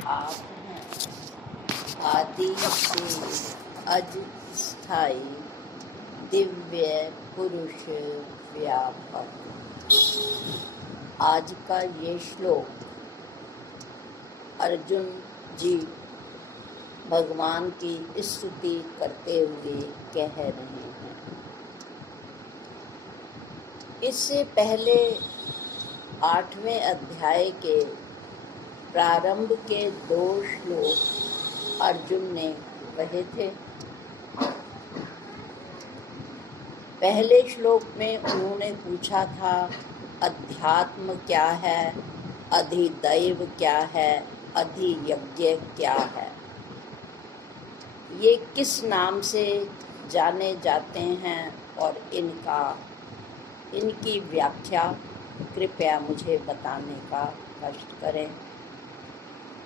आप हैं, आदि से अस्थाई दिव्य पुरुष व्यापक। आज का ये श्लोक अर्जुन जी भगवान की स्तुति करते हुए कह रहे हैं। इससे पहले 8वें अध्याय के प्रारंभ के 2 श्लोक अर्जुन ने कहे थे। पहले श्लोक में उन्होंने पूछा था अध्यात्म क्या है, अधिदैव क्या है, अधियज्ञ क्या है, ये किस नाम से जाने जाते हैं और इनकी व्याख्या कृपया मुझे बताने का कष्ट करें।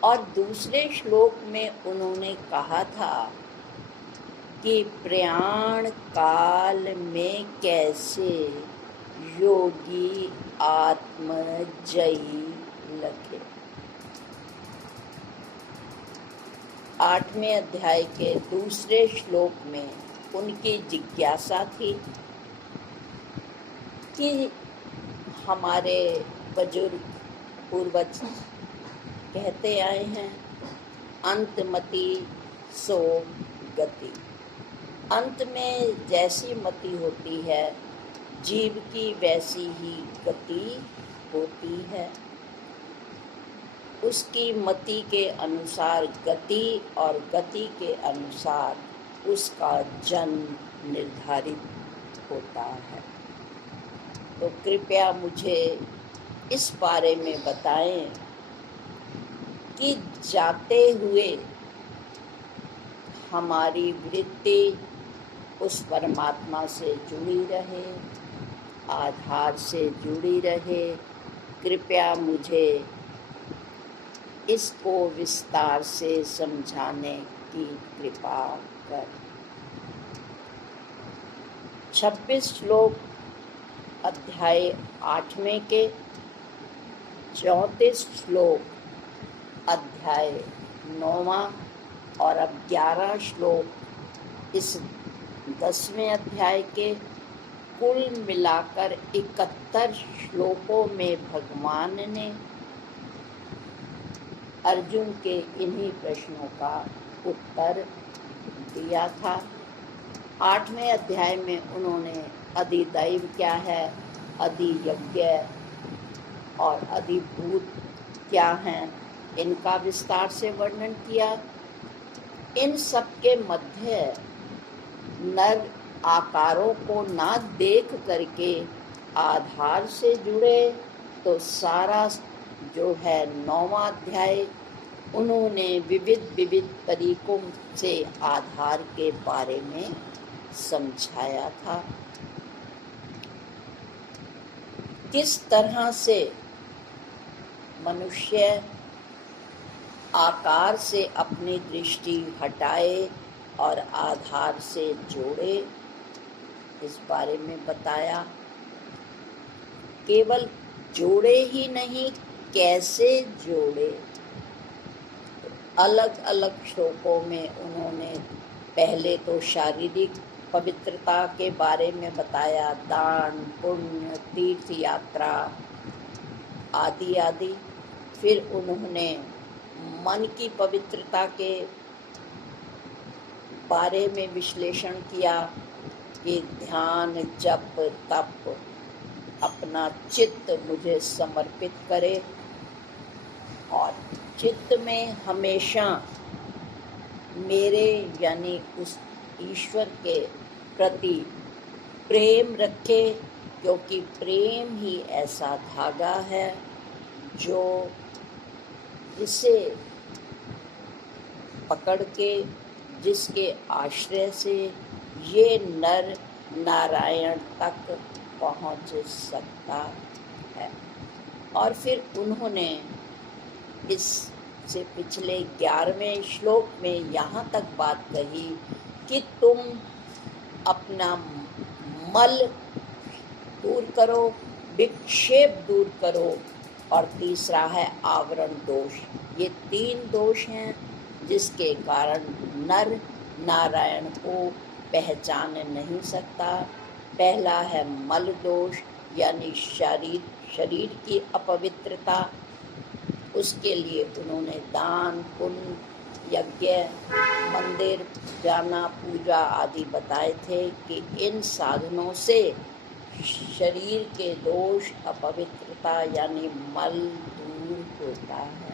और दूसरे श्लोक में उन्होंने कहा था कि प्रयाण काल में कैसे योगी आत्मजयी लखे। 8वें अध्याय के दूसरे श्लोक में उनकी जिज्ञासा थी कि हमारे बुजुर्ग पूर्वज कहते आए हैं अंतमति सो गति। अंत में जैसी मति होती है जीव की वैसी ही गति होती है। उसकी मति के अनुसार गति और गति के अनुसार उसका जन्म निर्धारित होता है। तो कृपया मुझे इस बारे में बताएं कि जाते हुए हमारी वृत्ति उस परमात्मा से जुड़ी रहे, आधार से जुड़ी रहे। कृपया मुझे इसको विस्तार से समझाने की कृपा कर। 26 श्लोक अध्याय 8वें के, 34 श्लोक अध्याय 9वां और अब 11 श्लोक इस 10वें अध्याय के। कुल मिलाकर 71 श्लोकों में भगवान ने अर्जुन के इन्हीं प्रश्नों का उत्तर दिया था। 8वें अध्याय में उन्होंने अधिदैव क्या है, अधियज्ञ और अधिभूत क्या हैं, इनका विस्तार से वर्णन किया। इन सब के मध्य नर आकारों को ना देख करके आधार से जुड़े तो सारा जो है 9वां अध्याय उन्होंने विविध तरीकों से आधार के बारे में समझाया था। किस तरह से मनुष्य आकार से अपनी दृष्टि हटाए और आधार से जोड़े, इस बारे में बताया। केवल जोड़े ही नहीं, कैसे जोड़े। अलग अलग श्लोकों में उन्होंने पहले तो शारीरिक पवित्रता के बारे में बताया, दान, पुण्य, तीर्थ यात्रा आदि आदि। फिर उन्होंने मन की पवित्रता के बारे में विश्लेषण किया कि ध्यान, जप, तप अपना चित्त मुझे समर्पित करे और चित्त में हमेशा मेरे यानी उस ईश्वर के प्रति प्रेम रखे, क्योंकि प्रेम ही ऐसा धागा है जो जिसे पकड़ के, जिसके आश्रय से ये नर नारायण तक पहुंच सकता है। और फिर उन्होंने इससे पिछले 11वें श्लोक में यहाँ तक बात कही कि तुम अपना मल दूर करो, विक्षेप दूर करो, और तीसरा है आवरण दोष ये 3 दोष हैं जिसके कारण नर नारायण को पहचान नहीं सकता। पहला है मल दोष, यानी शरीर की अपवित्रता। उसके लिए उन्होंने दान, पुण्य, यज्ञ, मंदिर जाना, पूजा आदि बताए थे कि इन साधनों से शरीर के दोष, अपवित्रता यानी मल दूर होता है।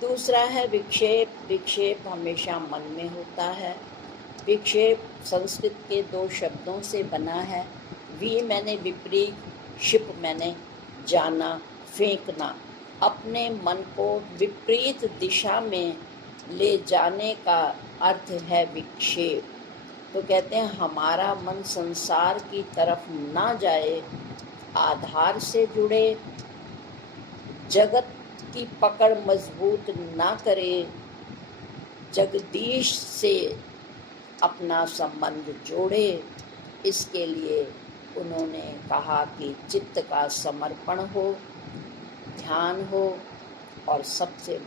दूसरा है विक्षेप। विक्षेप हमेशा मन में होता है। विक्षेप संस्कृत के 2 शब्दों से बना है। वी मैंने विपरीत, क्षिप मैंने जाना, फेंकना। अपने मन को विपरीत दिशा में ले जाने का अर्थ है विक्षेप। तो कहते हैं हमारा मन संसार की तरफ ना जाए, आधार से जुड़े, जगत की पकड़ मजबूत ना करे, जगदीश से अपना संबंध जोड़े। इसके लिए उन्होंने कहा कि चित्त का समर्पण हो, ध्यान हो, और सबसे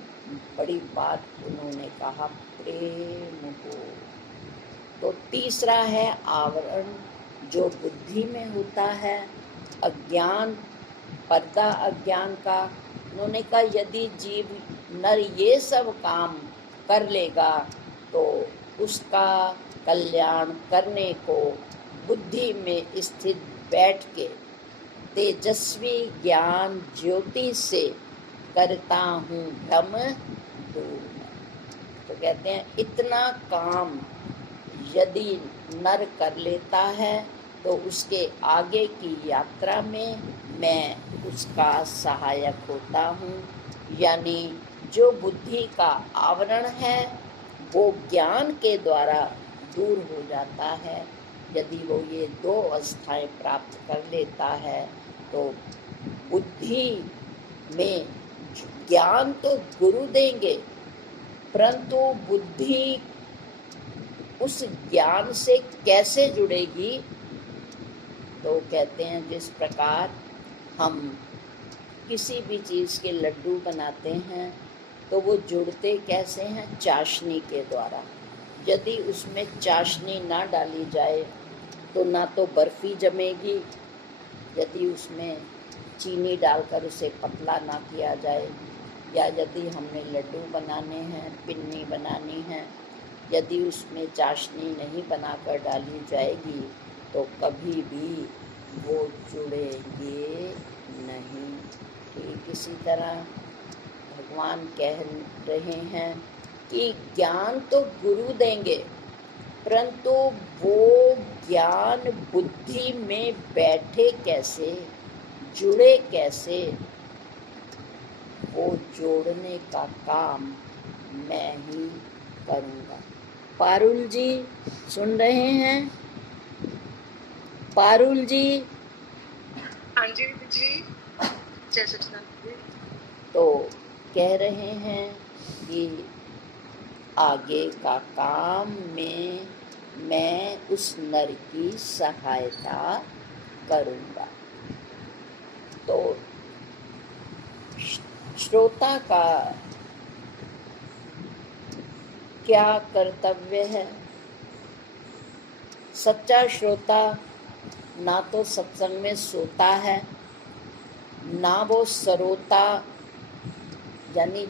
बड़ी बात उन्होंने कहा प्रेम हो। तो तीसरा है आवरण, जो बुद्धि में होता है, अज्ञान, पर्दा अज्ञान का। उन्होंने कहा यदि जीव नर ये सब काम कर लेगा तो उसका कल्याण करने को बुद्धि में स्थित बैठ के तेजस्वी ज्ञान ज्योति से करता हूँ भ्रम दूर। तो कहते हैं इतना काम यदि नर कर लेता है तो उसके आगे की यात्रा में मैं उसका सहायक होता हूँ। यानी जो बुद्धि का आवरण है वो ज्ञान के द्वारा दूर हो जाता है। यदि वो ये 2 अवस्थाएं प्राप्त कर लेता है तो बुद्धि में ज्ञान तो गुरु देंगे, परंतु बुद्धि उस ज्ञान से कैसे जुड़ेगी? तो कहते हैं जिस प्रकार हम किसी भी चीज़ के लड्डू बनाते हैं तो वो जुड़ते कैसे हैं? चाशनी के द्वारा। यदि उसमें चाशनी ना डाली जाए तो ना तो बर्फ़ी जमेगी, यदि उसमें चीनी डालकर उसे पतला ना किया जाए, या यदि हमने लड्डू बनाने हैं, पिन्नी बनानी है, यदि उसमें चाशनी नहीं बनाकर डाली जाएगी तो कभी भी वो जुड़ेंगे नहीं। ठीक इसी तरह भगवान कह रहे हैं कि ज्ञान तो गुरु देंगे, परंतु वो ज्ञान बुद्धि में बैठे कैसे, जुड़े कैसे, वो जोड़ने का काम मैं ही करूँगा। पारुल जी सुन रहे हैं? पारुल जी? हाँ जी जी, जय सच्चिदानंद जी। तो कह रहे हैं कि आगे का काम में मैं उस नर की सहायता करूँगा। तो श्रोता का क्या कर्तव्य है? सच्चा श्रोता ना तो सत्संग में सोता है, ना वो सरोता, यानी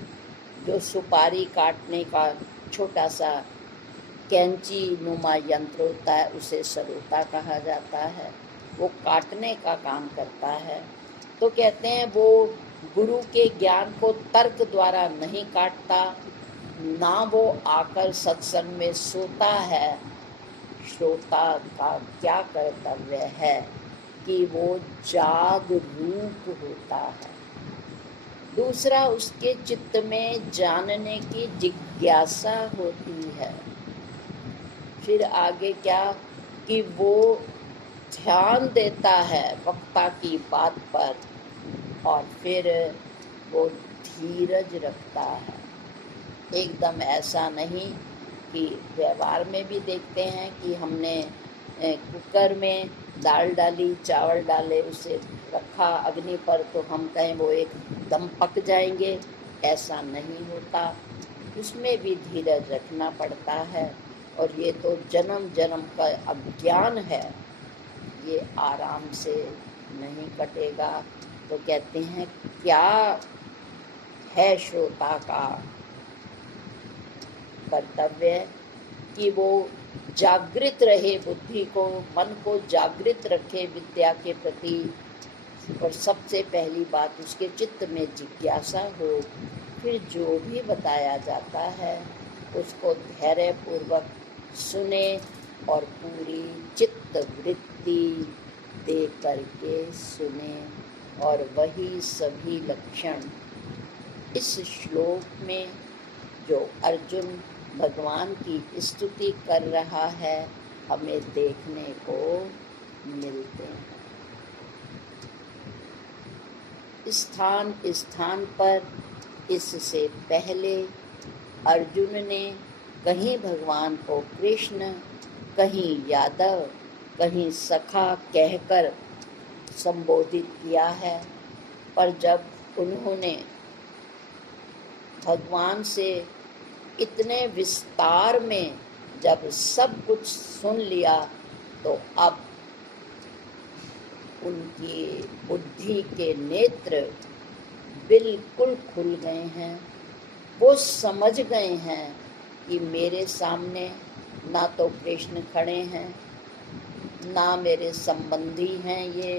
जो सुपारी काटने का छोटा सा कैंची नुमा यंत्र होता है उसे सरोता कहा जाता है, वो काटने का काम करता है। तो कहते हैं वो गुरु के ज्ञान को तर्क द्वारा नहीं काटता, ना वो आकर सत्संग में सोता है। श्रोता का क्या कर्तव्य है कि वो जागरूक होता है। दूसरा, उसके चित्त में जानने की जिज्ञासा होती है। फिर आगे क्या कि वो ध्यान देता है वक्ता की बात पर, और फिर वो धीरज रखता है। एकदम ऐसा नहीं कि व्यवहार में भी देखते हैं कि हमने कुकर में दाल डाली, चावल डाले, उसे रखा अग्नि पर, तो हम कहें वो एकदम पक जाएंगे, ऐसा नहीं होता, उसमें भी धीरज रखना पड़ता है। और ये तो जन्म जन्म का अज्ञान है, ये आराम से नहीं कटेगा। तो कहते हैं क्या है श्रोता का कर्तव्य कि वो जागृत रहे, बुद्धि को, मन को जागृत रखे विद्या के प्रति। और सबसे पहली बात उसके चित्त में जिज्ञासा हो, फिर जो भी बताया जाता है उसको धैर्य पूर्वक सुने और पूरी चित्त वृत्ति दे करके सुने। और वही सभी लक्षण इस श्लोक में जो अर्जुन भगवान की स्तुति कर रहा है हमें देखने को मिलते हैं। स्थान स्थान पर इससे पहले अर्जुन ने कहीं भगवान को कृष्ण, कहीं यादव, कहीं सखा कहकर संबोधित किया है। पर जब उन्होंने भगवान से इतने विस्तार में जब सब कुछ सुन लिया तो अब उनकी बुद्धि के नेत्र बिल्कुल खुल गए हैं। वो समझ गए हैं कि मेरे सामने ना तो कृष्ण खड़े हैं, ना मेरे संबंधी हैं ये,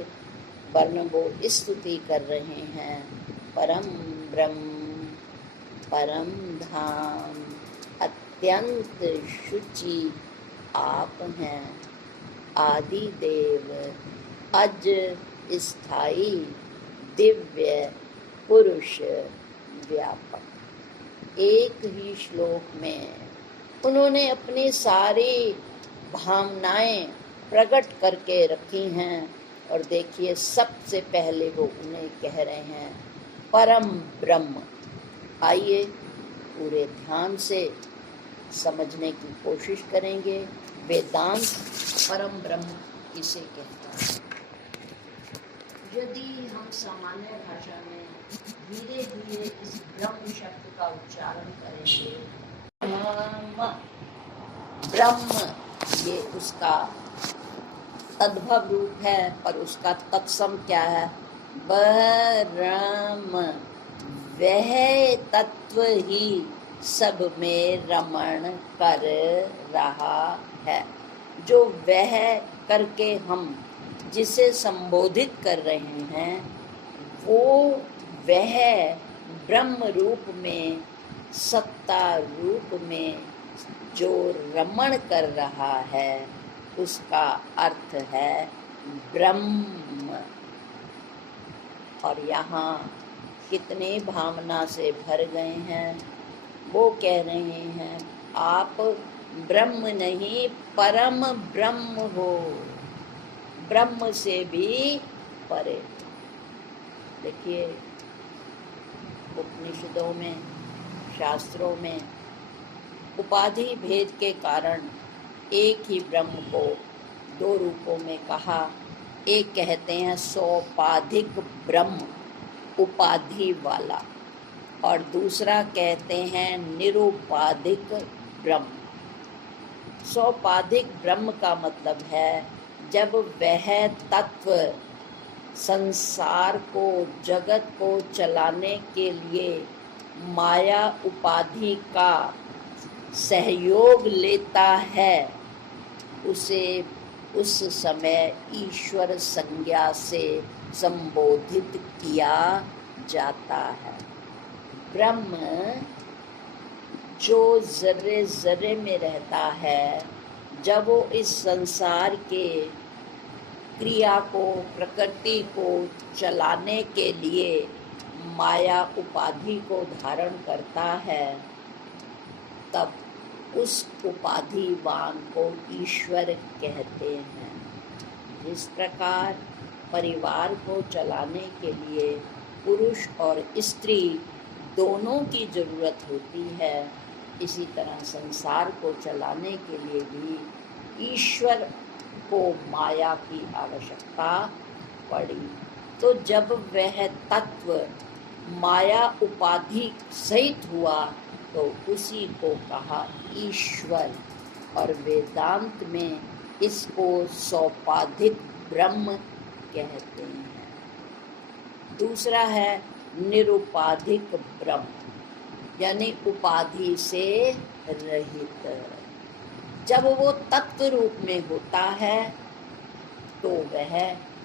वरन वो स्तुति कर रहे हैं परम ब्रह्म, परम धाम, अत्यंत शुचि आप हैं, आदि देव, अज स्थाई, दिव्य पुरुष व्यापक। एक ही श्लोक में उन्होंने अपनी सारी भावनाएं प्रकट करके रखी हैं। और देखिए सबसे पहले वो उन्हें कह रहे हैं परम ब्रह्म। आइए पूरे ध्यान से समझने की कोशिश करेंगे वेदांत परम ब्रह्म किसे कहता है। यदि हम सामान्य भाषा में धीरे धीरे इस ब्रह्म शब्द का उच्चारण करेंगे, ब्रह्म ये उसका तद्भव रूप है, पर उसका तत्सम क्या है? ब्रह्म, वह तत्व ही सब में रमण कर रहा है। जो वह करके हम जिसे संबोधित कर रहे हैं वो वह ब्रह्म रूप में, सत्ता रूप में जो रमण कर रहा है उसका अर्थ है ब्रह्म। और यहाँ कितनी भावना से भर गए हैं। वो कह रहे हैं आप ब्रह्म नहीं परम ब्रह्म हो, ब्रह्म से भी परे। देखिए उपनिषदों में, शास्त्रों में उपाधि भेद के कारण एक ही ब्रह्म को दो रूपों में कहा। एक कहते हैं सोपाधिक ब्रह्म, उपाधि वाला, और दूसरा कहते हैं निरुपाधिक ब्रह्म। सोपाधिक ब्रह्म का मतलब है जब वह तत्व संसार को, जगत को चलाने के लिए माया उपाधि का सहयोग लेता है, उसे उस समय ईश्वर संज्ञा से संबोधित किया जाता है। ब्रह्म जो जर्रे जर्रे में रहता है, जब वो इस संसार के क्रिया को, प्रकृति को चलाने के लिए माया उपाधि को धारण करता है, तब उस उपाधिवान को ईश्वर कहते हैं। जिस प्रकार परिवार को चलाने के लिए पुरुष और स्त्री दोनों की जरूरत होती है, इसी तरह संसार को चलाने के लिए भी ईश्वर को माया की आवश्यकता पड़ी। तो जब वह तत्व माया उपाधि सहित हुआ तो उसी को कहा ईश्वर, और वेदांत में इसको सौपाधिक ब्रह्म कहते हैं। दूसरा है निरुपाधिक ब्रह्म, यानी उपाधि से रहित। जब वो तत्व रूप में होता है तो वह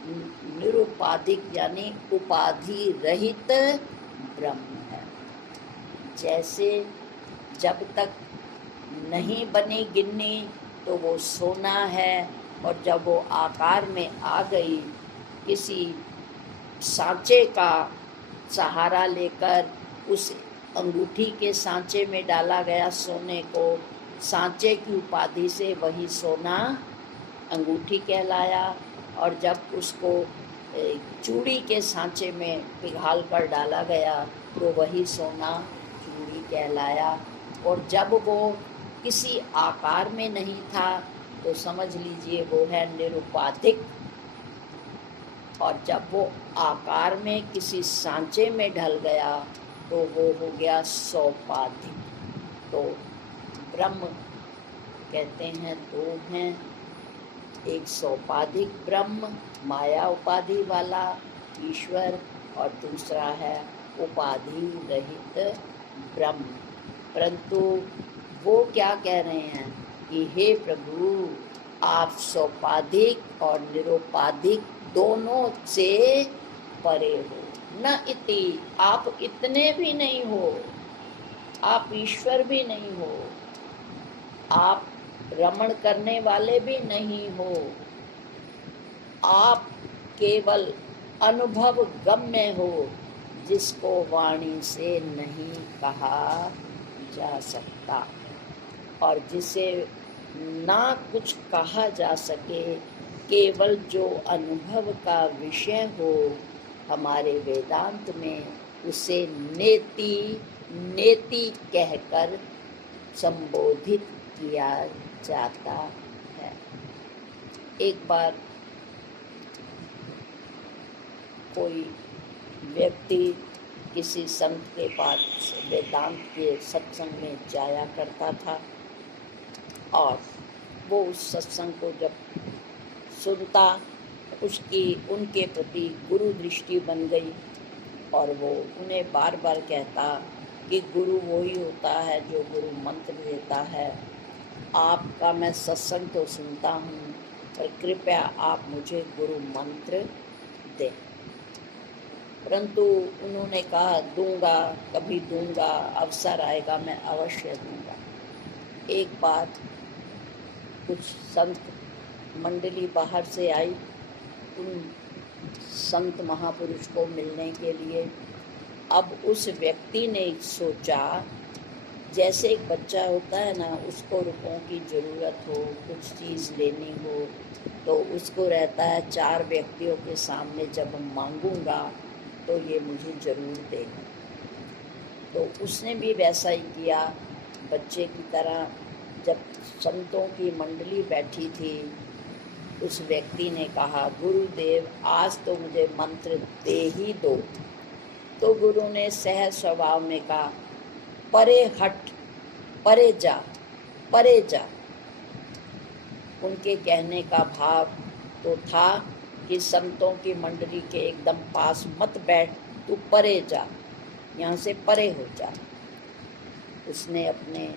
निरुपाधिक यानी उपाधि रहित ब्रह्म है। जैसे जब तक नहीं बनी गिन्नी तो वो सोना है, और जब वो आकार में आ गई, किसी सांचे का सहारा लेकर उस अंगूठी के सांचे में डाला गया सोने को, सांचे की उपाधि से वही सोना अंगूठी कहलाया, और जब उसको चूड़ी के सांचे में पिघाल कर डाला गया तो वही सोना चूड़ी कहलाया। और जब वो किसी आकार में नहीं था तो समझ लीजिए वो है निरुपाधिक, और जब वो आकार में किसी सांचे में ढल गया तो वो हो गया सौपाधिक। तो ब्रह्म कहते हैं दो हैं, एक सौपाधिक ब्रह्म माया उपाधि वाला ईश्वर, और दूसरा है उपाधि रहित ब्रह्म। परंतु वो क्या कह रहे हैं कि हे प्रभु, आप सौपाधिक और निरुपाधिक दोनों से परे हो। न इति, आप इतने भी नहीं हो, आप ईश्वर भी नहीं हो, आप रमण करने वाले भी नहीं हो, आप केवल अनुभव गम्य हो, जिसको वाणी से नहीं कहा जा सकता, और जिसे ना कुछ कहा जा सके, केवल जो अनुभव का विषय हो, हमारे वेदांत में उसे नेति नेति कहकर संबोधित किया जाता है। एक बार कोई व्यक्ति किसी संत के पास वेदांत के सत्संग में जाया करता था, और वो उस सत्संग को जब सुनता, उसकी उनके प्रति गुरु दृष्टि बन गई, और वो उन्हें बार बार कहता कि गुरु वही होता है जो गुरु मंत्र देता है। आपका मैं सत्संग तो सुनता हूँ, पर कृपया आप मुझे गुरु मंत्र दें। परंतु उन्होंने कहा दूंगा, कभी दूंगा, अवसर आएगा मैं अवश्य दूंगा। एक बार कुछ संत मंडली बाहर से आई उन संत महापुरुष को मिलने के लिए। अब उस व्यक्ति ने सोचा, जैसे एक बच्चा होता है ना, उसको रुपयों की ज़रूरत हो, कुछ चीज़ लेनी हो, तो उसको रहता है 4 व्यक्तियों के सामने जब मांगूंगा तो ये मुझे ज़रूर देगा। तो उसने भी वैसा ही किया बच्चे की तरह। जब संतों की मंडली बैठी थी, उस व्यक्ति ने कहा, गुरुदेव आज तो मुझे मंत्र दे ही दो। तो गुरु ने सहज स्वभाव में कहा, परे हट, परे जा, परे जा। उनके कहने का भाव तो था कि संतों की मंडली के एकदम पास मत बैठ, तू परे जा, यहाँ से परे हो जा। उसने अपने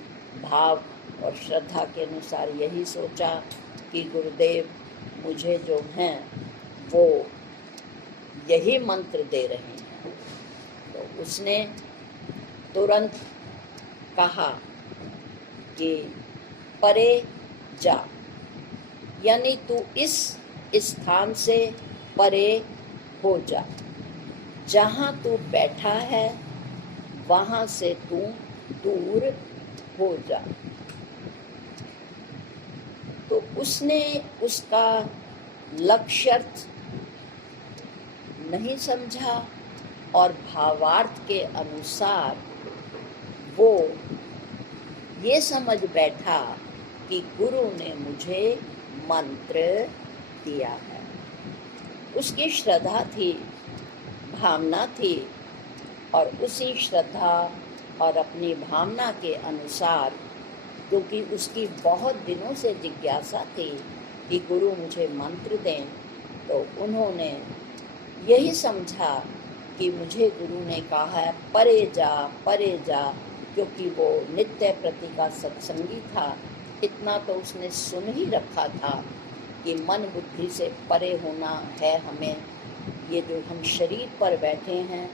भाव और श्रद्धा के अनुसार यही सोचा कि गुरुदेव मुझे जो हैं वो यही मंत्र दे रहे हैं। तो उसने तुरंत कहा कि परे जा, यानी तू इस स्थान से परे हो जा, जहाँ तू बैठा है वहाँ से तू दूर हो जा। तो उसने उसका लक्ष्यार्थ नहीं समझा, और भावार्थ के अनुसार वो ये समझ बैठा कि गुरु ने मुझे मंत्र दिया है। उसकी श्रद्धा थी, भावना थी और उसी श्रद्धा और अपनी भावना के अनुसार, क्योंकि उसकी बहुत दिनों से जिज्ञासा थी कि गुरु मुझे मंत्र दें, तो उन्होंने यही समझा कि मुझे गुरु ने कहा है परे जा, क्योंकि वो नित्य प्रति का सत्संगी था। इतना तो उसने सुन ही रखा था कि मन बुद्धि से परे होना है हमें। ये जो हम शरीर पर बैठे हैं,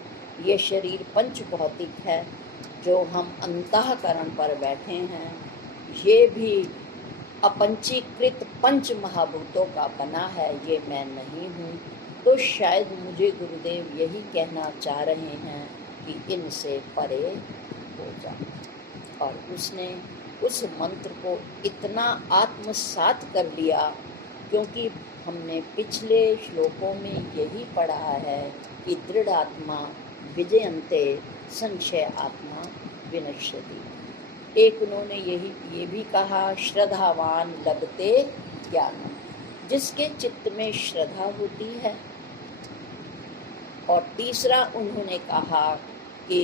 ये शरीर पंच भौतिक है। जो हम अंतःकरण पर बैठे हैं, ये भी अपंचीकृत पंच महाभूतों का बना है, ये मैं नहीं हूँ। तो शायद मुझे गुरुदेव यही कहना चाह रहे हैं कि इनसे परे हो जाओ। और उसने उस मंत्र को इतना आत्मसात कर लिया, क्योंकि हमने पिछले श्लोकों में यही पढ़ा है कि दृढ़ आत्मा विजयन्ते संशय आत्मा विनश्यति। एक उन्होंने ये भी कहा श्रद्धावान लभते ज्ञान, जिसके चित्त में श्रद्धा होती है। और तीसरा उन्होंने कहा कि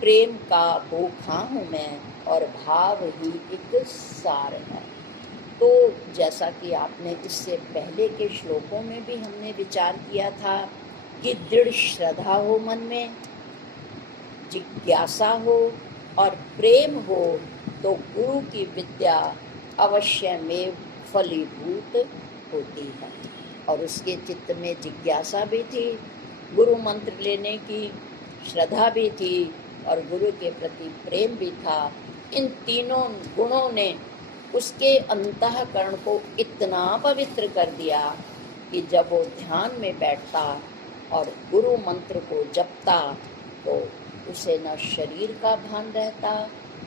प्रेम का भूखा हूँ मैं और भाव ही एक सार है। तो जैसा कि आपने इससे पहले के श्लोकों में भी हमने विचार किया था कि दृढ़ श्रद्धा हो मन में, जिज्ञासा हो और प्रेम हो, तो गुरु की विद्या अवश्य में फलीभूत होती है। और उसके चित्त में जिज्ञासा भी थी, गुरु मंत्र लेने की श्रद्धा भी थी और गुरु के प्रति प्रेम भी था। इन तीनों गुणों ने उसके अंतःकरण को इतना पवित्र कर दिया कि जब वो ध्यान में बैठता और गुरु मंत्र को जपता, तो उसे न शरीर का भान रहता,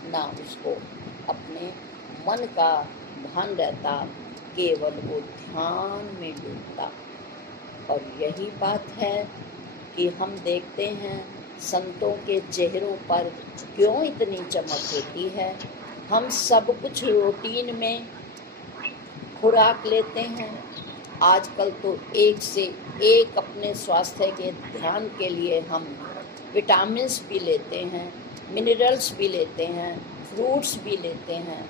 न उसको अपने मन का भान रहता, केवल वो ध्यान में डूबता। और यही बात है कि हम देखते हैं संतों के चेहरों पर क्यों इतनी चमक होती है। हम सब कुछ रूटीन में खुराक लेते हैं। आजकल तो एक से एक अपने स्वास्थ्य के ध्यान के लिए हम विटामिन्स भी लेते हैं, मिनरल्स भी लेते हैं, फ्रूट्स भी लेते हैं,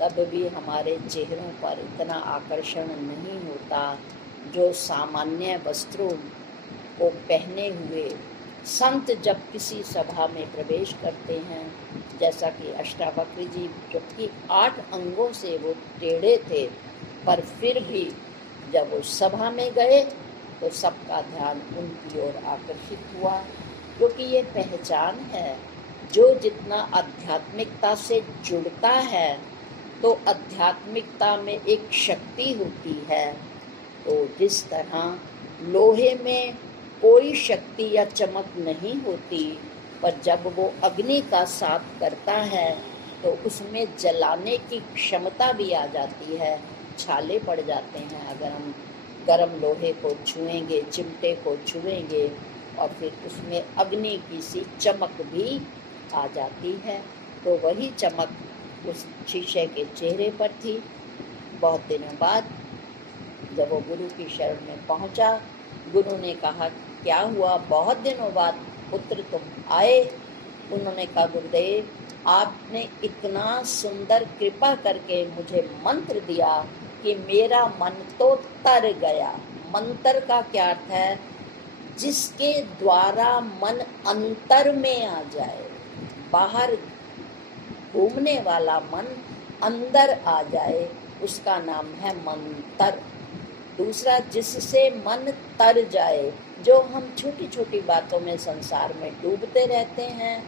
तब भी हमारे चेहरों पर इतना आकर्षण नहीं होता जो सामान्य वस्त्रों को पहने हुए संत जब किसी सभा में प्रवेश करते हैं। जैसा कि अष्टावक्र जी, जबकि 8 अंगों से वो टेढ़े थे, पर फिर भी जब वो सभा में गए तो सबका ध्यान उनकी ओर आकर्षित हुआ, क्योंकि ये पहचान है। जो जितना आध्यात्मिकता से जुड़ता है, तो आध्यात्मिकता में एक शक्ति होती है। तो जिस तरह लोहे में कोई शक्ति या चमक नहीं होती, पर जब वो अग्नि का साथ करता है तो उसमें जलाने की क्षमता भी आ जाती है, छाले पड़ जाते हैं। अगर हम गर्म लोहे को छुएंगे, चिमटे को छुएंगे, और फिर उसमें अग्नि की सी चमक भी आ जाती है। तो वही चमक उस शिष्य के चेहरे पर थी। बहुत दिनों बाद जब वो गुरु की शरण में पहुंचा, गुरु ने कहा क्या हुआ, बहुत दिनों बाद पुत्र तुम आए। उन्होंने कहा गुरुदेव, आपने इतना सुंदर कृपा करके मुझे मंत्र दिया कि मेरा मन तो तर गया। मंत्र का क्या अर्थ है? जिसके द्वारा मन अंतर में आ जाए, बाहर घूमने वाला मन अंदर आ जाए, उसका नाम है मंत्र। दूसरा, जिससे मन तर जाए, जो हम छोटी छोटी बातों में संसार में डूबते रहते हैं,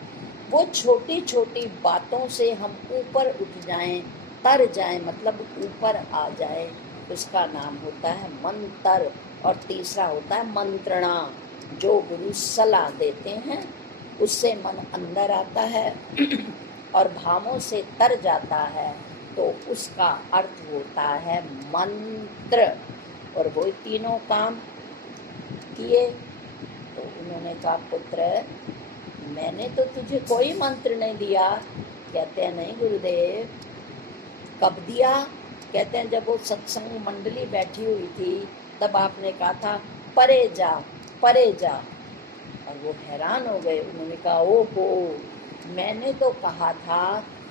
वो छोटी छोटी बातों से हम ऊपर उठ जाएं, तर जाएं, मतलब ऊपर आ जाए, उसका नाम होता है मंत्र। और तीसरा होता है मंत्रणा, जो गुरु सलाह देते हैं, उससे मन अंदर आता है और भावों से तर जाता है, तो उसका अर्थ होता है मंत्र। और वो तीनों काम किए। तो उन्होंने कहा पुत्र, मैंने तो तुझे कोई मंत्र नहीं दिया। कहते हैं नहीं गुरुदेव। कब दिया? कहते हैं जब वो सत्संग मंडली बैठी हुई थी, तब आपने कहा था परे जा, परे जा। और वो हैरान हो गए। उन्होंने कहा ओहो, मैंने तो कहा था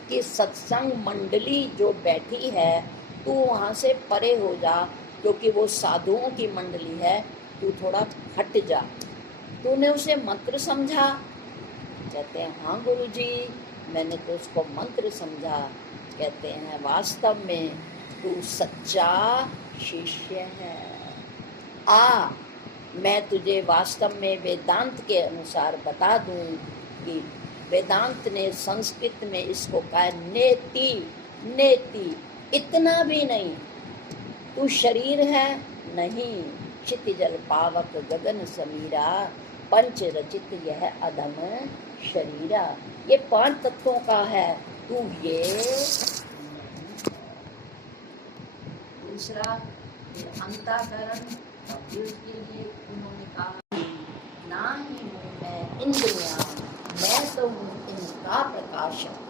कि सत्संग मंडली जो बैठी है तू वहाँ से परे हो जा, क्योंकि वो साधुओं की मंडली है, तू थोड़ा हट जा। तूने उसे मंत्र समझा? कहते हैं हाँ गुरुजी, मैंने तो उसको मंत्र समझा। कहते हैं वास्तव में तू सच्चा शिष्य है। आ, मैं तुझे वास्तव में वेदांत के अनुसार बता दूं कि वेदांत ने संस्कृत में इसको कहा नेति। नेति, इतना भी नहीं। तू शरीर है नहीं, क्षितिजल पावक गगन समीरा, पंच रचित यह अधम शरीरा। ये 5 तत्वों का है, तू ये। दूसरा अंतःकरण, और उसके लिए उन्होंने कहा ना ही हूँ मैं इंद्रियां, मैं तो हूँ इनका प्रकाशक,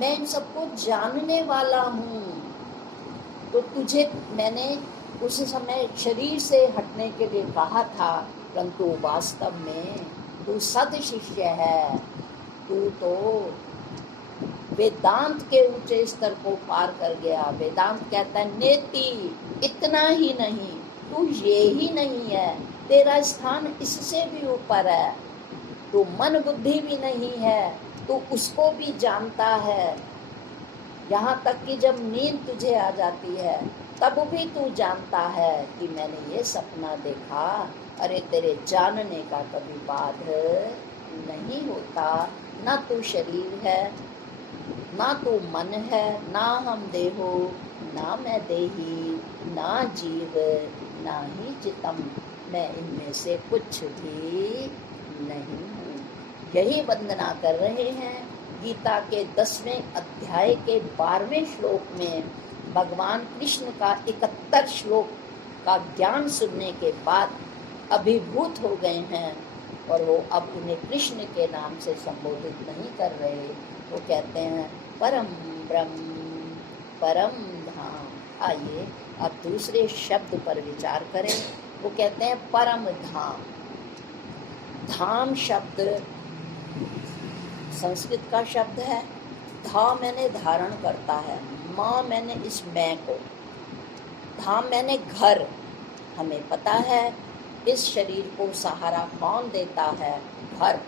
मैं इन सबको जानने वाला हूँ। तो तुझे मैंने उस समय शरीर से हटने के लिए कहा था, परंतु वास्तव में तू सद शिष्य है। तू तो वेदांत के ऊंचे स्तर को पार कर गया। वेदांत कहता है नेति, इतना ही नहीं, तू ये ही नहीं है, तेरा स्थान इससे भी ऊपर है। तू मन बुद्धि भी नहीं है, तू उसको भी जानता है। यहाँ तक कि जब नींद तुझे आ जाती है तब भी तू जानता है कि मैंने ये सपना देखा। अरे तेरे जानने का कभी बाध नहीं होता। ना तू शरीर है, ना तू मन है, ना हम देहो, ना मैं देही, ना जीव, ना ही चितम, मैं इनमें से कुछ भी नहीं हूँ। यही वंदना कर रहे हैं। गीता के 10वें अध्याय के 12वें श्लोक में भगवान कृष्ण का 71 श्लोक का ज्ञान सुनने के बाद अभिभूत हो गए हैं, और वो अब उन्हें कृष्ण के नाम से संबोधित नहीं कर रहे। वो कहते हैं परम ब्रह्म, परम धाम। आइए अब दूसरे शब्द पर विचार करें। वो कहते हैं परम धाम। धाम शब्द संस्कृत का शब्द है। धा मैंने धारण करता है, माँ मैंने इस मैं को, धाम मैंने घर। हमें पता है इस शरीर को सहारा कौन देता है? घर।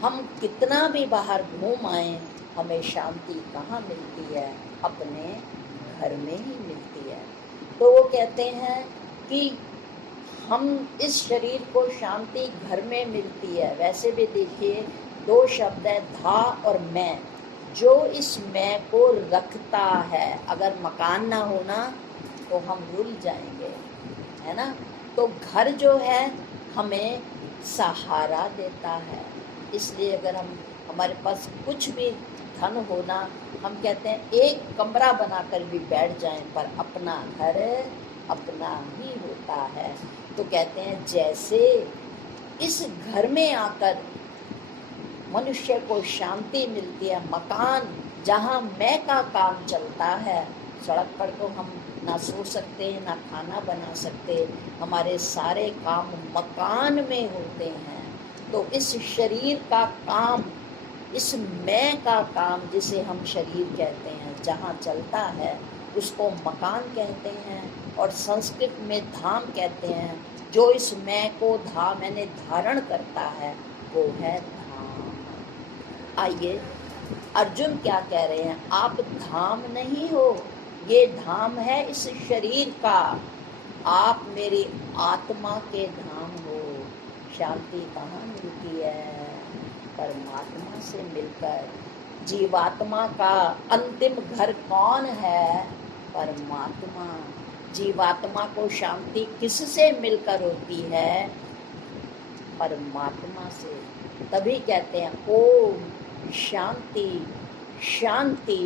हम कितना भी बाहर घूम आए, हमें शांति कहाँ मिलती है? अपने घर में ही मिलती है। तो वो कहते हैं कि हम इस शरीर को शांति घर में मिलती है। वैसे भी देखिए 2 शब्द है, धा और मैं। जो इस मैं को रखता है, अगर मकान ना होना तो हम रुल जाएंगे, है ना। तो घर जो है हमें सहारा देता है। इसलिए अगर हमारे पास कुछ भी धन होना, हम कहते हैं एक कमरा बनाकर भी बैठ जाएं, पर अपना घर अपना ही होता है। तो कहते हैं जैसे इस घर में आकर मनुष्य को शांति मिलती है, मकान जहाँ मैं का काम चलता है। सड़क पर तो हम ना सो सकते, ना खाना बना सकते, हमारे सारे काम मकान में होते हैं। तो इस शरीर का काम, इस मैं का काम जिसे हम शरीर कहते हैं, जहाँ चलता है उसको मकान कहते हैं। और संस्कृत में धाम कहते हैं। जो इस मैं को मैंने धारण करता है वो है धाम। आइए अर्जुन क्या कह रहे हैं? आप धाम नहीं हो, ये धाम है इस शरीर का। आप मेरी आत्मा के धाम हो। शांति कहाँ मिलती है? परमात्मा से मिलकर। जीवात्मा का अंतिम घर कौन है? परमात्मा। जीवात्मा को शांति किससे मिलकर होती है? परमात्मा से। तभी कहते हैं ओम शांति शांति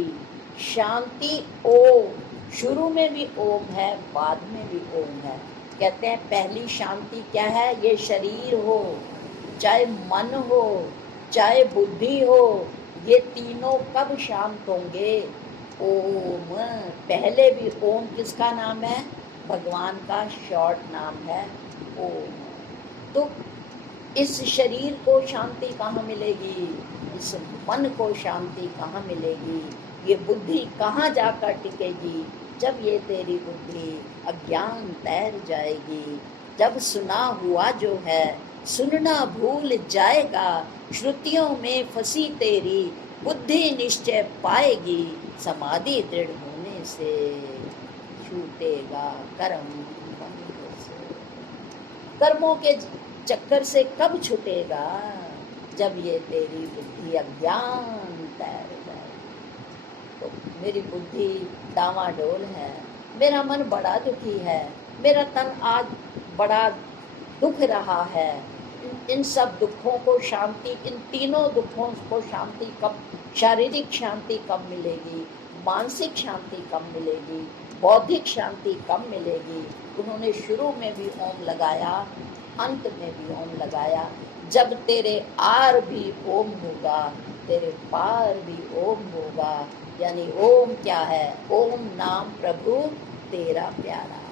शांति। ओम शुरू में भी ओम है, बाद में भी ओम है। कहते हैं पहली शांति क्या है? ये शरीर हो, चाहे मन हो, चाहे बुद्धि हो, ये तीनों कब शांत होंगे? ओम। पहले भी ओम किसका नाम है? भगवान का शॉर्ट नाम है ओम। तो इस शरीर को शांति कहाँ मिलेगी, इस मन को शांति कहाँ मिलेगी, ये बुद्धि कहाँ जाकर टिकेगी, जब ये तेरी बुद्धि अज्ञान तैर जाएगी, जब सुना हुआ जो है सुनना भूल जाएगा, श्रुतियों में फंसी तेरी बुद्धि निश्चय पाएगी, समाधि दृढ़ होने से छूटेगा कर्म बंध से। कर्मों के चक्कर से कब छूटेगा, जब ये तेरी बुद्धि अज्ञान तैर जाए। तो मेरी बुद्धि डामाडोल है, मेरा मन बड़ा दुखी है, मेरा तन आज बड़ा दुख रहा है, इन सब दुखों को शांति, इन तीनों दुखों को शांति कब, शारीरिक शांति कब मिलेगी, मानसिक शांति कब मिलेगी, बौद्धिक शांति कब मिलेगी। उन्होंने शुरू में भी ओम लगाया, अंत में भी ओम लगाया। जब तेरे आर भी ओम होगा, तेरे पार भी ओम होगा। यानी ओम क्या है, ओम नाम प्रभु तेरा प्यारा।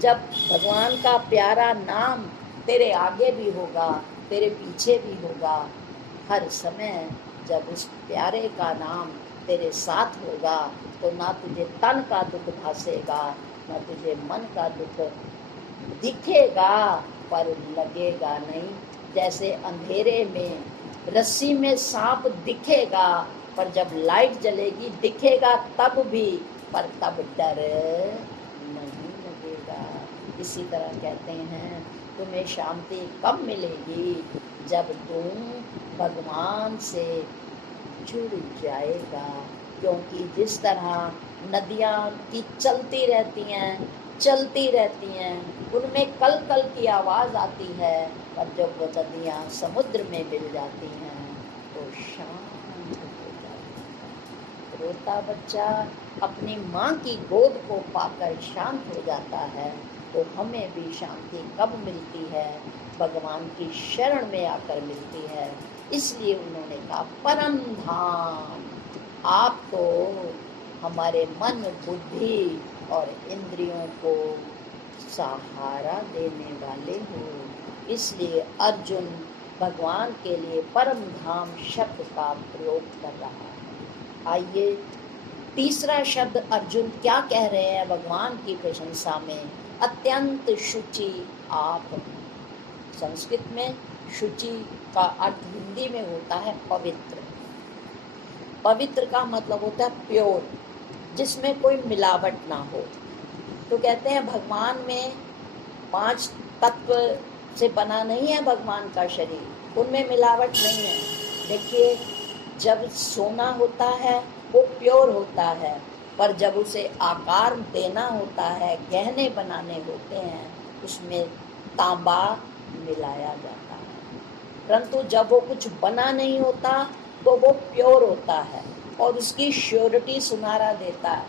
जब भगवान का प्यारा नाम तेरे आगे भी होगा, तेरे पीछे भी होगा, हर समय जब उस प्यारे का नाम तेरे साथ होगा, तो ना तुझे तन का दुख भासेगा, ना तुझे मन का दुख दिखेगा, पर लगेगा नहीं। जैसे अंधेरे में रस्सी में सांप दिखेगा, पर जब लाइट जलेगी दिखेगा तब भी, पर तब डर नहीं लगेगा। इसी तरह कहते हैं तुम्हें शांति कब मिलेगी, जब तुम भगवान से जुड़ जाएगा। क्योंकि जिस तरह नदियाँ की चलती रहती हैं, उनमें कल कल की आवाज़ आती है, पर जब वो नदियाँ समुद्र में मिल जाती हैं तो शांत हो जाती है। रोता बच्चा अपनी माँ की गोद को पाकर शांत हो जाता है, तो हमें भी शांति कब मिलती है, भगवान की शरण में आकर मिलती है। इसलिए उन्होंने कहा परम धाम। आप तो हमारे मन, बुद्धि और इंद्रियों को सहारा देने वाले हो। इसलिए अर्जुन भगवान के लिए परम धाम शब्द का प्रयोग कर रहा है। आइए तीसरा शब्द अर्जुन क्या कह रहे हैं भगवान की प्रशंसा में, अत्यंत शुचि आप। संस्कृत में शुचि का अर्थ हिंदी में होता है पवित्र। पवित्र का मतलब होता है प्योर, जिसमें कोई मिलावट ना हो। तो कहते हैं भगवान में 5 तत्व से बना नहीं है भगवान का शरीर, उनमें मिलावट नहीं है। देखिए जब सोना होता है वो प्योर होता है, पर जब उसे आकार देना होता है, गहने बनाने होते हैं, उसमें तांबा मिलाया जाता है। परंतु जब वो कुछ बना नहीं होता तो वो प्योर होता है और उसकी श्योरिटी सुनारा देता है।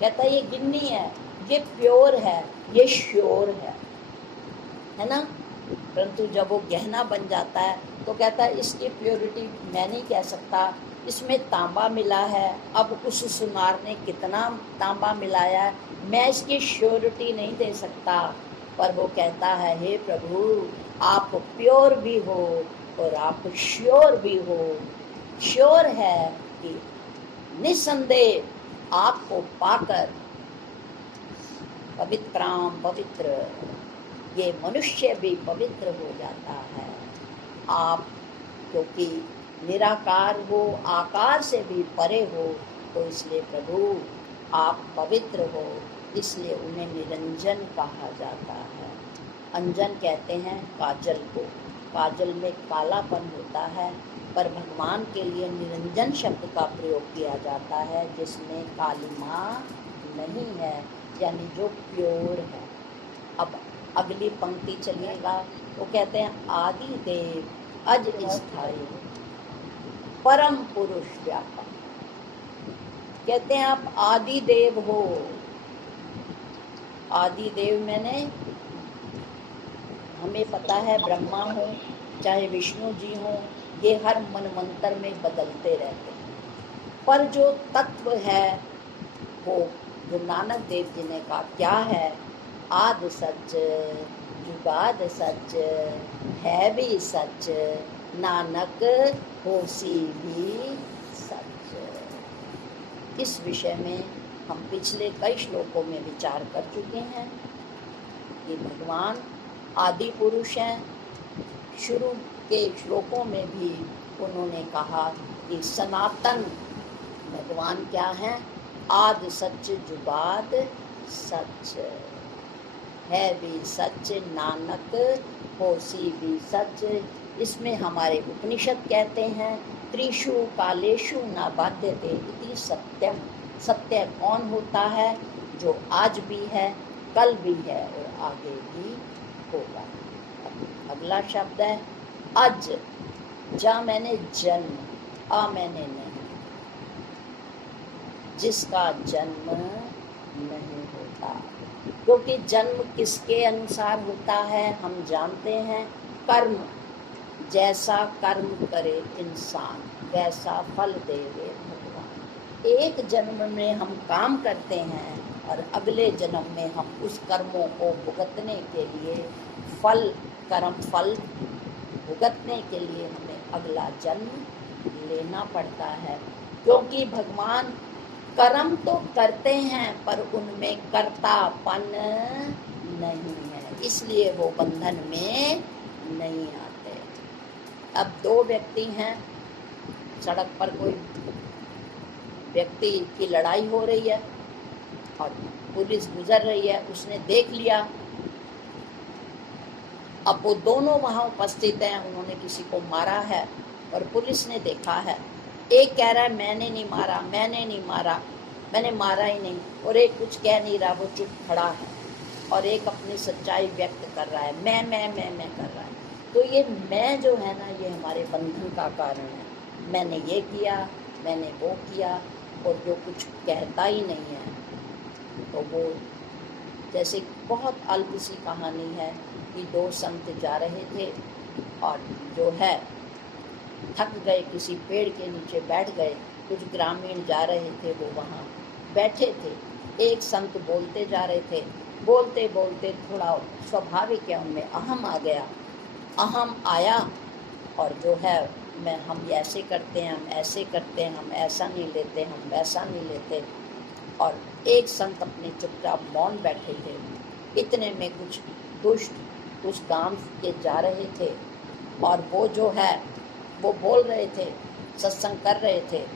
कहता है ये गिन्नी है, ये प्योर है, ये श्योर है ना। परंतु जब वो गहना बन जाता है तो कहता है इसकी प्योरिटी मैं नहीं कह सकता, इसमें तांबा मिला है। अब उस सुनार ने कितना तांबा मिलाया है, मैं इसकी श्योरिटी नहीं दे सकता। पर वो कहता है हे प्रभु आप प्योर भी हो और आप श्योर भी हो। श्योर है कि निसंदेह आपको पाकर पवित्राम पवित्र, ये मनुष्य भी पवित्र हो जाता है। आप क्योंकि निराकार हो, आकार से भी परे हो, तो इसलिए प्रभु आप पवित्र हो, इसलिए उन्हें निरंजन कहा जाता है। अंजन कहते हैं काजल को, काजल में कालापन होता है, पर भगवान के लिए निरंजन शब्द का प्रयोग किया जाता है, जिसमें कालिमा नहीं है, यानी जो प्योर है। अब अगली पंक्ति चलिएगा, वो कहते हैं आदि देव अज स्थायी परम पुरुष व्यापक। कहते हैं आप आदि देव हो। आदि देव मैंने हमें पता है ब्रह्मा हो चाहे विष्णु जी हो, ये हर मनवंतर में बदलते रहते हैं। पर जो तत्व है वो गुरु नानक देव जी ने कहा क्या है, आदि सच जुगाद सच है भी सच, नानक होसी भी सच। इस विषय में हम पिछले कई श्लोकों में विचार कर चुके हैं कि भगवान आदि पुरुष हैं। शुरू के श्लोकों में भी उन्होंने कहा कि सनातन भगवान क्या हैं? आदि सच जुगाद सच है भी सच, नानक होसी भी सच। इसमें हमारे उपनिषद कहते हैं त्रिषु कालेषु न बाध्यते इति सत्यम। सत्य कौन होता है? जो आज भी है, कल भी है और आगे भी होगा। अगला शब्द है अज। जा मैंने जन्म, आ मैंने नहीं, जिसका जन्म नहीं होता। क्योंकि जन्म किसके अनुसार होता है? हम जानते हैं कर्म। जैसा कर्म करे इंसान वैसा फल देवे भगवान। एक जन्म में हम काम करते हैं और अगले जन्म में हम उस कर्मों को भुगतने के लिए कर्म फल भुगतने के लिए हमें अगला जन्म लेना पड़ता है। क्योंकि भगवान कर्म तो करते हैं पर उनमें कर्तापन नहीं है, इसलिए वो बंधन में नहीं आते। अब दो व्यक्ति हैं, सड़क पर कोई व्यक्ति की लड़ाई हो रही है और पुलिस गुजर रही है, उसने देख लिया। अब वो दोनों वहाँ उपस्थित हैं, उन्होंने किसी को मारा है और पुलिस ने देखा है। एक कह रहा है मैंने नहीं मारा, मैंने नहीं मारा, मैंने मारा ही नहीं, और एक कुछ कह नहीं रहा, वो चुप खड़ा है। और एक अपनी सच्चाई व्यक्त कर रहा है, मैं कर रहा है। तो ये मैं जो है ना, ये हमारे बंधन का कारण है। मैंने ये किया, मैंने वो किया, और जो कुछ कहता ही नहीं है। तो वो जैसे बहुत अल्प सी कहानी है कि दो संत जा रहे थे और जो है थक गए, किसी पेड़ के नीचे बैठ गए। कुछ ग्रामीण जा रहे थे, वो वहाँ बैठे थे। एक संत बोलते जा रहे थे, बोलते बोलते थोड़ा स्वाभाविक है उनमें अहम आ गया। अहम आया और जो है हम ऐसे करते हैं, हम ऐसे करते हैं, हम ऐसा नहीं लेते, हम वैसा नहीं लेते। और एक संत अपने चुपचाप मौन बैठे थे। इतने में कुछ दुष्ट उस गांव के जा रहे थे और वो जो है वो बोल रहे थे, सत्संग कर रहे थे।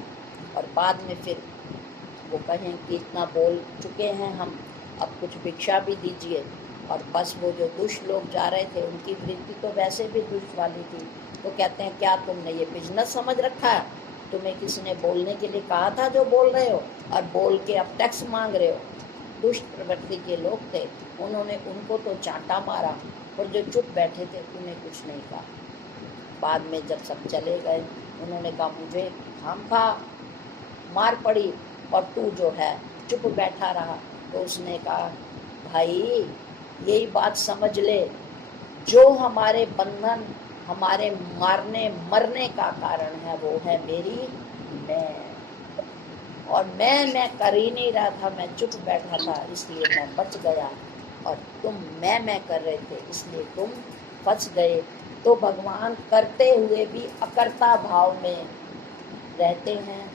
और बाद में फिर वो कहें कि इतना बोल चुके हैं हम, अब कुछ भिक्षा भी दीजिए। और बस वो जो दुष्ट लोग जा रहे थे, उनकी वृत्ति तो वैसे भी दुष्ट वाली थी। तो कहते हैं क्या तुमने ये बिजनेस समझ रखा है? तुम्हें किसी ने बोलने के लिए कहा था जो बोल रहे हो, और बोल के अब टैक्स मांग रहे हो। दुष्ट प्रवृत्ति के लोग थे, उन्होंने उनको तो चांटा मारा, और जो चुप बैठे थे उन्हें कुछ नहीं कहा। बाद में जब सब चले गए, उन्होंने कहा मुझे खामखा मार पड़ी और तू जो है चुप बैठा रहा। तो उसने कहा भाई यही बात समझ ले, जो हमारे बंधन, हमारे मारने मरने का कारण है वो है मेरी मैं। और मैं कर ही नहीं रहा था, मैं चुप बैठा था, इसलिए मैं बच गया। और तुम मैं कर रहे थे, इसलिए तुम बच गए। तो भगवान करते हुए भी अकर्ता भाव में रहते हैं।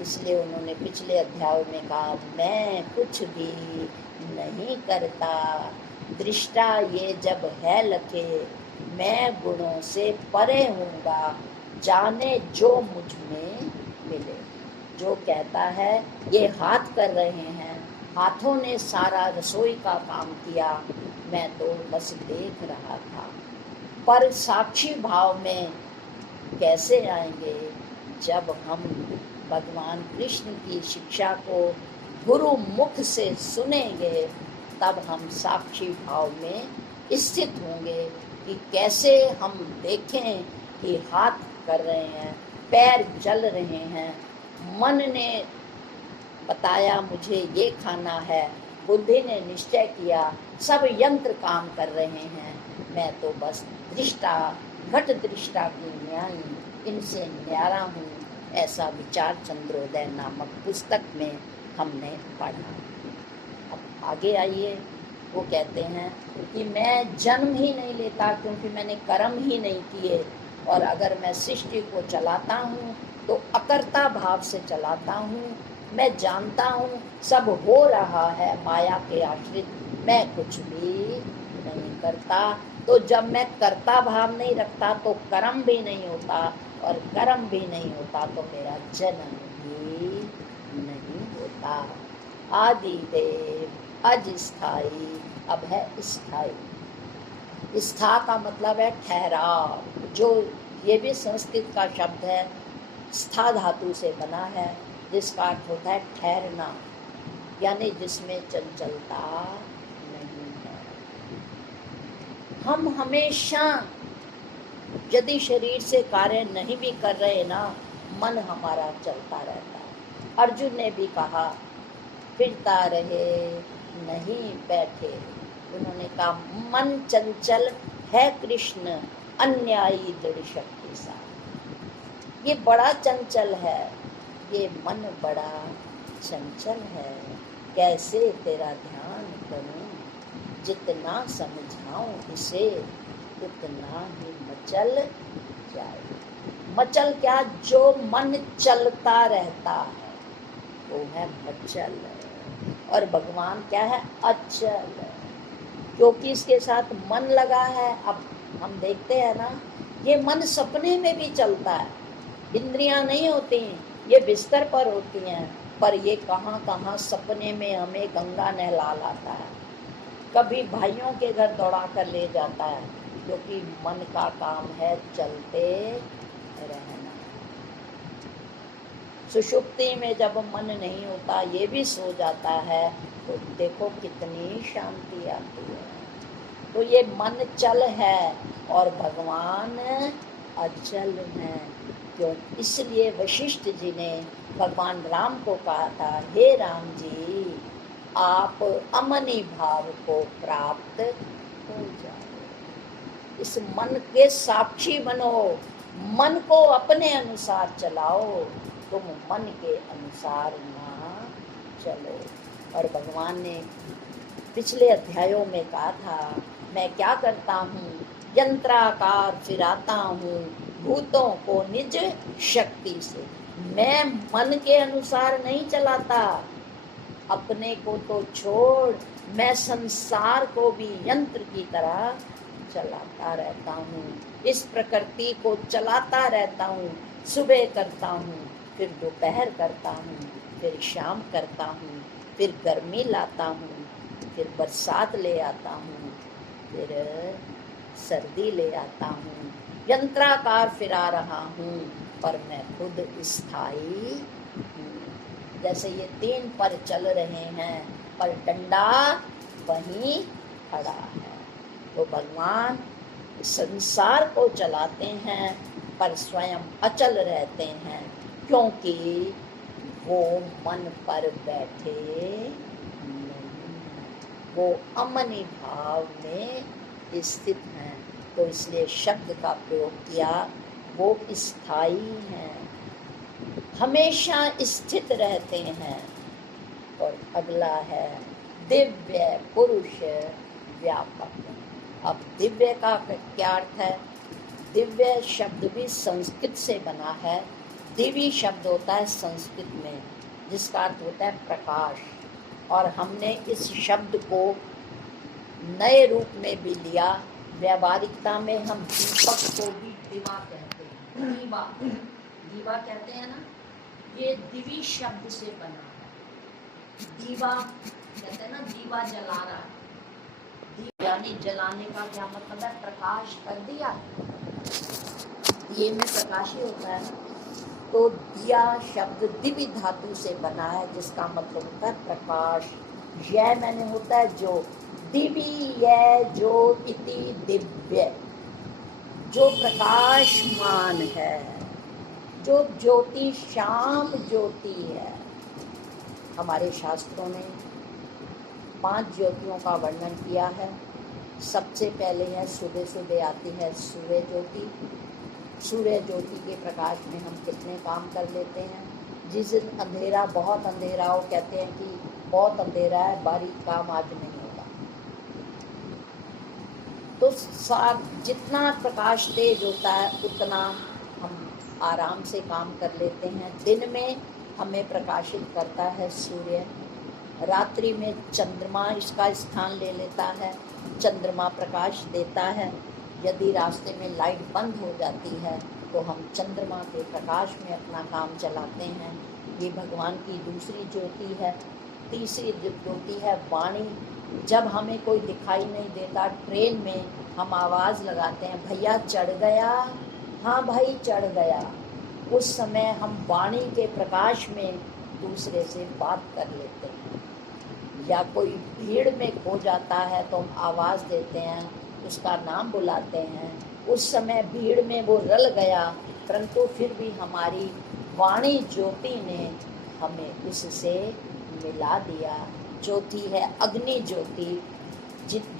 इसलिए उन्होंने पिछले अध्याय में कहा मैं कुछ भी नहीं करता, दृष्टा ये जब है लखे, मैं गुणों से परे हूँगा, जाने जो मुझ में मिले। जो कहता है ये हाथ कर रहे हैं, हाथों ने सारा रसोई का काम किया, मैं तो बस देख रहा था। पर साक्षी भाव में कैसे आएंगे? जब हम भगवान कृष्ण की शिक्षा को गुरु मुख से सुनेंगे, तब हम साक्षी भाव में स्थित होंगे कि कैसे हम देखें कि हाथ कर रहे हैं, पैर चल रहे हैं, मन ने बताया मुझे ये खाना है, बुद्धि ने निश्चय किया, सब यंत्र काम कर रहे हैं, मैं तो बस दृष्टा, घट दृष्टा की न्यायी, इनसे न्यारा हूँ। ऐसा विचार चंद्रोदय नामक पुस्तक में हमने पढ़ा। अब आगे आइए, वो कहते हैं कि मैं जन्म ही नहीं लेता क्योंकि मैंने कर्म ही नहीं किए, और अगर मैं सृष्टि को चलाता हूँ तो अकर्ता भाव से चलाता हूँ। मैं जानता हूँ सब हो रहा है माया के आश्रित, मैं कुछ भी नहीं करता। तो जब मैं कर्ता भाव नहीं रखता तो कर्म भी नहीं होता, और कर्म भी नहीं होता तो मेरा जन्म भी नहीं होता। आदि देव अस्थाई, अब है स्थाई। स्था का मतलब है ठहराव, जो ये भी संस्कृत का शब्द है, स्था धातु से बना है, जिसका अर्थ होता है ठहरना, यानी जिसमें चंचलता नहीं है। हम हमेशा यदि शरीर से कार्य नहीं भी कर रहे ना, मन हमारा चलता रहता है। अर्जुन ने भी कहा फिरता रहे नहीं बैठे, उन्होंने कहा मन चंचल है कृष्ण अन्यायी दृढ़ शक्ति सा। ये बड़ा चंचल है, ये मन बड़ा चंचल है, कैसे तेरा ध्यान करूं, जितना समझाऊं इसे उतना ही मचल जाए। मचल क्या, जो मन चलता रहता है वो है मचल, और भगवान क्या है, अचल, क्योंकि इसके साथ मन लगा है। अब हम देखते हैं ना, ये मन सपने में भी चलता है, इंद्रियां नहीं होती, ये बिस्तर पर होती हैं, पर ये कहाँ कहाँ सपने में हमें गंगा नहला लाता है, कभी भाइयों के घर दौड़ा कर ले जाता है, क्योंकि मन का काम है चलते रहना। सुषुप्ति में जब मन नहीं होता, ये भी सो जाता है, तो देखो कितनी शांति आती है। तो ये मन चल है और भगवान अचल है। क्यों? इसलिए वशिष्ठ जी ने भगवान राम को कहा था, हे राम जी आप अमनी भाव को प्राप्त हो जाओ, इस मन के साक्षी बनो, मन को अपने अनुसार चलाओ, तुम मन के अनुसार ना चलो। और भगवान ने पिछले अध्यायों में कहा था, मैं क्या करता हूँ, यंत्राकार फिराता हूँ भूतों को निज शक्ति से। मैं मन के अनुसार नहीं चलाता, अपने को तो छोड़, मैं संसार को भी यंत्र की तरह चलाता रहता हूँ, इस प्रकृति को चलाता रहता हूँ। सुबह करता हूँ, फिर दोपहर करता हूँ, फिर शाम करता हूँ, फिर गर्मी लाता हूँ, फिर बरसात ले आता हूँ, फिर सर्दी ले आता हूँ। यंत्राकार फिरा रहा हूँ, पर मैं खुद स्थायी हूँ। जैसे ये तीन पर चल रहे हैं, पर डंडा वहीं खड़ा है। तो भगवान संसार को चलाते हैं, पर स्वयं अचल रहते हैं, क्योंकि वो मन पर बैठे नहीं, वो अमनी भाव में स्थित हैं। तो इसलिए शब्द का प्रयोग किया, वो स्थायी हैं, हमेशा स्थित रहते हैं। और अगला है दिव्य पुरुष व्यापक। अब दिव्य का क्या अर्थ है? दिव्य शब्द भी संस्कृत से बना है। दिव्य शब्द होता है संस्कृत में, जिसका अर्थ होता है प्रकाश, और हमने इस शब्द को नए रूप में भी लिया। व्यावहारिकता में हम दीपक को भी दीवा कहते हैं, दीवा कहते हैं ना, ये दिव्य शब्द से बना है। दीवा कहते हैं ना, दीवा जला रहा है, यानी जलाने का क्या मतलब है, प्रकाश कर दिया, ये में प्रकाश ही होता है ना। तो दिया शब्द दिव्य धातु से बना है, जिसका मतलब होता है प्रकाश। यह मैंने होता है जो, दिव्य जो इति दिव्य, जो प्रकाशमान है, जो ज्योति श्याम ज्योति है। हमारे शास्त्रों ने 5 ज्योतियों का वर्णन किया है। सबसे पहले है सुबह सुबह आती है सूर्य ज्योति। सूर्य ज्योति के प्रकाश में हम कितने काम कर लेते हैं। जिस दिन अंधेरा, बहुत अंधेरा हो, कहते हैं कि बहुत अंधेरा है, बारीक काम आज नहीं होगा, तो जितना प्रकाश तेज होता है उतना हम आराम से काम कर लेते हैं। दिन में हमें प्रकाशित करता है सूर्य, रात्रि में चंद्रमा इसका स्थान ले लेता है, चंद्रमा प्रकाश देता है। यदि रास्ते में लाइट बंद हो जाती है तो हम चंद्रमा के प्रकाश में अपना काम चलाते हैं। ये भगवान की दूसरी ज्योति है। तीसरी ज्योति है वाणी। जब हमें कोई दिखाई नहीं देता, ट्रेन में हम आवाज़ लगाते हैं, भैया चढ़ गया, हाँ भाई चढ़ गया, उस समय हम वाणी के प्रकाश में दूसरे से बात कर लेते हैं। या कोई भीड़ में खो जाता है तो हम आवाज़ देते हैं, उसका नाम बुलाते हैं, उस समय भीड़ में वो रल गया, परंतु फिर भी हमारी वाणी ज्योति ने हमें उससे मिला दिया। ज्योति है अग्नि ज्योति।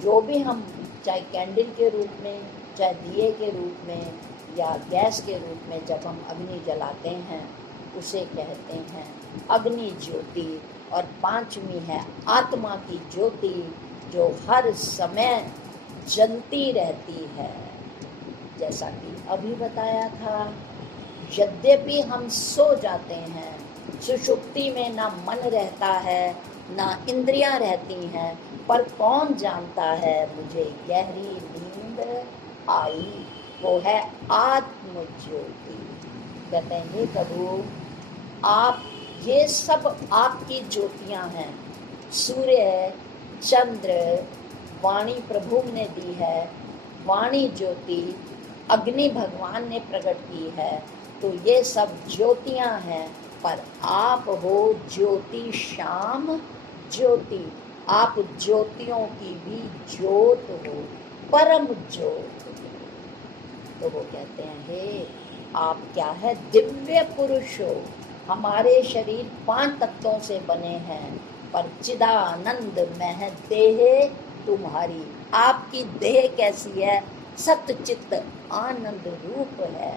जो भी हम चाहे कैंडल के रूप में, चाहे दिए के रूप में या गैस के रूप में जब हम अग्नि जलाते हैं उसे कहते हैं अग्नि ज्योति। और पांचवी है आत्मा की ज्योति, जो हर समय जलती रहती है। जैसा कि अभी बताया था, यद्यपि हम सो जाते हैं, सुषुप्ति में ना मन रहता है ना इंद्रियां रहती हैं, पर कौन जानता है मुझे गहरी नींद आई, वो है आत्म ज्योति। कहते हैं हे प्रभु, आप ये सब आपकी ज्योतियां हैं। सूर्य, चंद्र, वाणी प्रभु ने दी है, वाणी ज्योति अग्नि भगवान ने प्रकट की है, तो ये सब ज्योतियां हैं। पर आप हो ज्योति श्याम ज्योति, आप ज्योतियों की भी ज्योत हो, परम ज्योत हो। तो वो कहते हैं हे आप क्या है, दिव्य पुरुष हो। हमारे शरीर 5 तत्वों से बने हैं, पर चिदानंद में देह तुम्हारी। आपकी देह कैसी है, सत्य चित्त आनंद रूप है,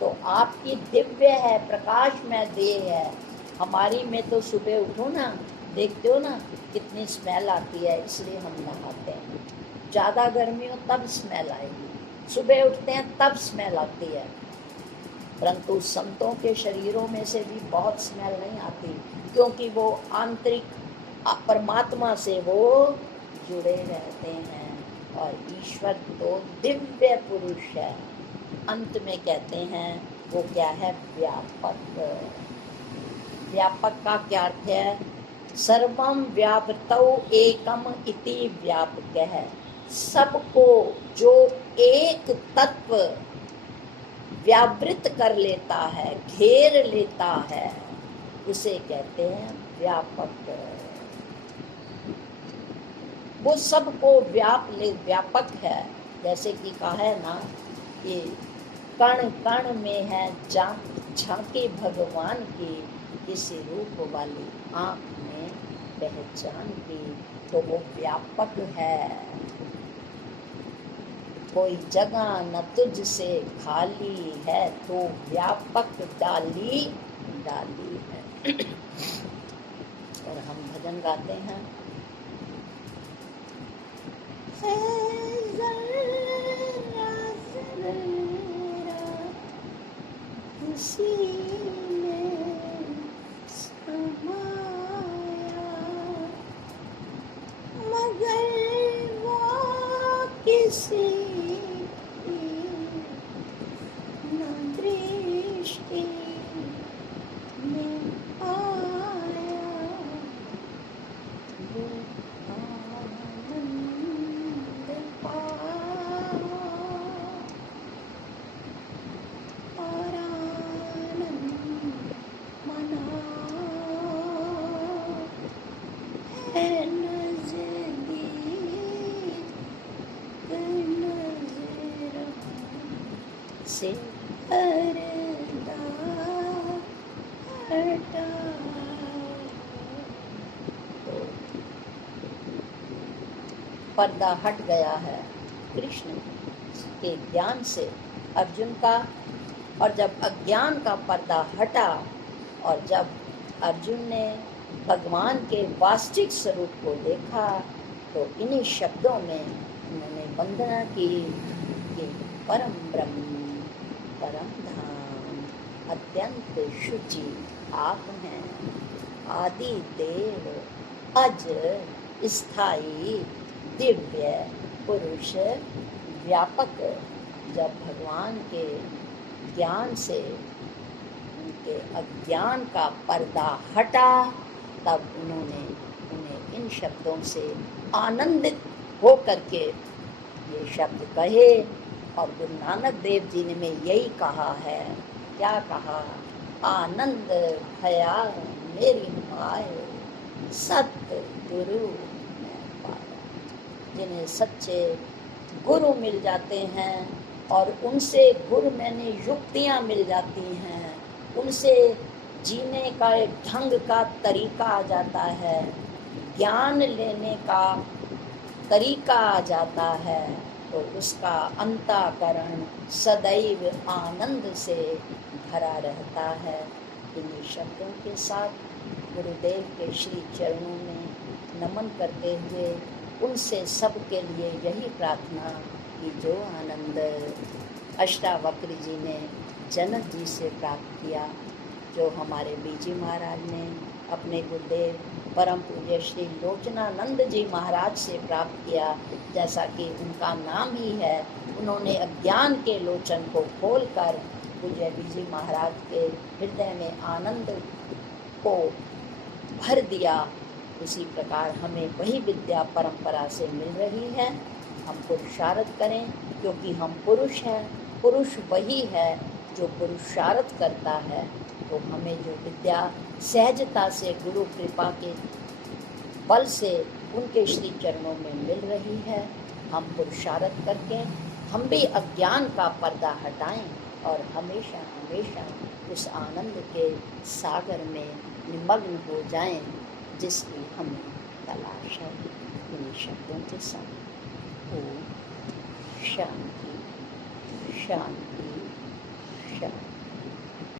तो आपकी दिव्य है, प्रकाश में देह है। हमारी में तो सुबह उठो ना, देखते हो ना कितनी स्मेल आती है, इसलिए हम नहाते हैं। ज़्यादा गर्मी हो तब स्मेल आएगी, सुबह उठते हैं तब स्मेल आती है। परंतु संतों के शरीरों में से भी बहुत स्मेल नहीं आती, क्योंकि वो आंतरिक परमात्मा से वो जुड़े रहते हैं। और ईश्वर तो दिव्य पुरुष है। अंत में कहते हैं वो क्या है, व्यापक। व्यापक का क्या अर्थ है, सर्वम व्यापृतौ एकम इति व्यापक है। सबको जो एक तत्व व्यावृत कर लेता है, घेर लेता है, उसे कहते हैं व्यापक। वो सबको व्यापक है। जैसे कि कहा है ना, ये कण कण में है झांकी भगवान की, इस रूप वाली आँख में पहचान की, तो वो व्यापक है। कोई जगह न तुझसे खाली है, तो व्यापक डाली डाली है। और हम भजन गाते हैं, उसी में समाया, मगर वो किसी न दृष्टि में आया, वो से पर्दा हटा। तो पर्दा हट गया है कृष्ण के ज्ञान से अर्जुन का। और जब अज्ञान का पर्दा हटा और जब अर्जुन ने भगवान के वास्तविक स्वरूप को देखा, तो इन्हीं शब्दों में उन्होंने वंदना की कि परम ब्रह्म, परम धाम, अत्यंत शुचि आप हैं, आदि देव, अज, स्थायी, दिव्य पुरुष, व्यापक। जब भगवान के ज्ञान से उनके अज्ञान का पर्दा हटा, तब उन्होंने उन्हें इन शब्दों से आनंदित हो करके ये शब्द कहे। और गुरु नानक देव जी ने में यही कहा है, क्या कहा? आनंद भया मेरी माए, सत्य गुरु मैं पाया। जिन्हें सच्चे गुरु मिल जाते हैं और उनसे गुरु मैंने युक्तियाँ मिल जाती हैं, उनसे जीने का एक ढंग का तरीका आ जाता है, ज्ञान लेने का तरीका आ जाता है, तो उसका अंतःकरण सदैव आनंद से भरा रहता है। इन्हीं शब्दों के साथ गुरुदेव के श्री चरणों में नमन करते हुए उनसे सबके लिए यही प्रार्थना कि जो आनंद अष्टावक्र जी ने जनक जी से प्राप्त किया, जो हमारे बीजी महाराज ने अपने गुरुदेव परम पूज्य श्री लोचनानंद जी महाराज से प्राप्त किया, जैसा कि उनका नाम ही है, उन्होंने अज्ञान के लोचन को खोलकर पूज्य बीजी महाराज के हृदय में आनंद को भर दिया। उसी प्रकार हमें वही विद्या परंपरा से मिल रही है। हम पुरुषार्थ करें, क्योंकि हम पुरुष हैं। पुरुष वही है जो पुरुषार्थ करता है। तो हमें जो विद्या सहजता से गुरु कृपा के बल से उनके श्री चरणों में मिल रही है, हम पुरुषार्थ करके हम भी अज्ञान का पर्दा हटाएं और हमेशा हमेशा उस आनंद के सागर में निमग्न हो जाएं जिसकी हमें तलाश है। इन शब्दों के साथ ओम शांति शांति।